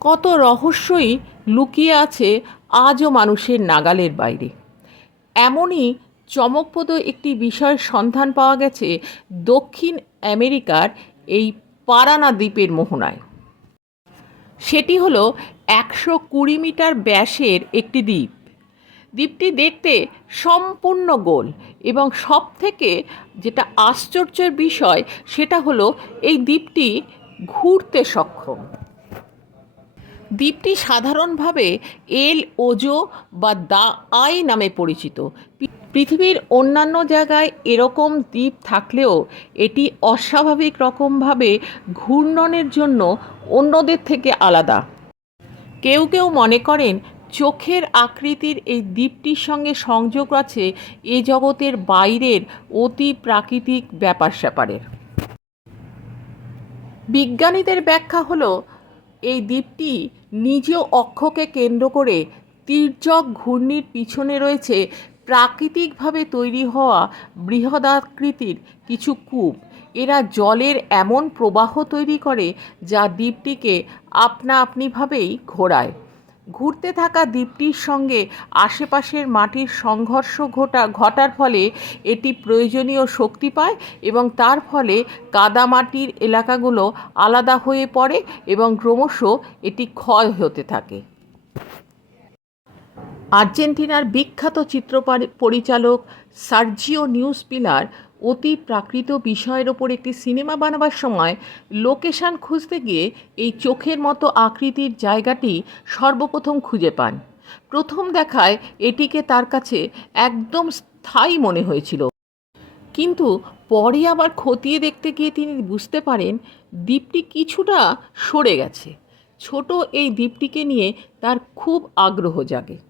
কত রহস্যই লুকিয়ে আছে আজও মানুষের নাগালের বাইরে। এমনই চমকপ্রদ একটি বিষয়ের সন্ধান পাওয়া গেছে দক্ষিণ আমেরিকার এই পারানা দ্বীপের মোহনায়। সেটি হলো একশো কুড়ি মিটার ব্যাসের একটি দ্বীপ। দ্বীপটি দেখতে সম্পূর্ণ গোল এবং সব থেকে যেটা আশ্চর্যের বিষয় সেটা হলো এই দ্বীপটি ঘুরতে সক্ষম। দ্বীপটি সাধারণভাবে এল, ওজো বা দা আই নামে পরিচিত। পৃথিবীর অন্যান্য জায়গায় এরকম দ্বীপ থাকলেও এটি অস্বাভাবিক রকমভাবে ঘূর্ণনের জন্য অন্যদের থেকে আলাদা। কেউ কেউ মনে করেন চোখের আকৃতির এই দ্বীপটির সঙ্গে সংযোগ আছে এ জগতের বাইরের অতি প্রাকৃতিক ব্যাপার স্যাপারের বিজ্ঞানীদের ব্যাখ্যা হলো এই দ্বীপটি নিজ অক্ষকে কেন্দ্র করে তির্যক ঘূর্ণির পিছনে রয়েছে প্রাকৃতিকভাবে তৈরি হওয়া বৃহদাকৃতির কিছু কূপ। এরা জলের এমন প্রবাহ তৈরি করে যা দ্বীপটিকে আপনা আপনিভাবেই ঘোরায়। ঘুরতে থাকা দ্বীপটির সঙ্গে আশেপাশের মাটির সংঘর্ষ ঘটা ঘটার ফলে এটি প্রয়োজনীয় শক্তি পায় এবং তার ফলে কাদামাটির এলাকাগুলো আলাদা হয়ে পড়ে এবং ক্রমশ এটি ক্ষয় হতে থাকে। আর্জেন্টিনার বিখ্যাত চিত্র পরিচালক সার্জিও নিউজ পিলার অতি প্রাকৃত বিষয়ের ওপর একটি সিনেমা বানাবার সময় লোকেশন খুঁজতে গিয়ে এই চোখের মতো আকৃতির জায়গাটি সর্বপ্রথম খুঁজে পান। প্রথম দেখায় এটিকে তার কাছে একদম স্থায়ী মনে হয়েছিল। কিন্তু পরে আবার খতিয়ে দেখতে গিয়ে তিনি বুঝতে পারেন, দ্বীপটি কিছুটা সরে গেছে। ছোট এই দ্বীপটিকে নিয়ে তার খুব আগ্রহ জাগে।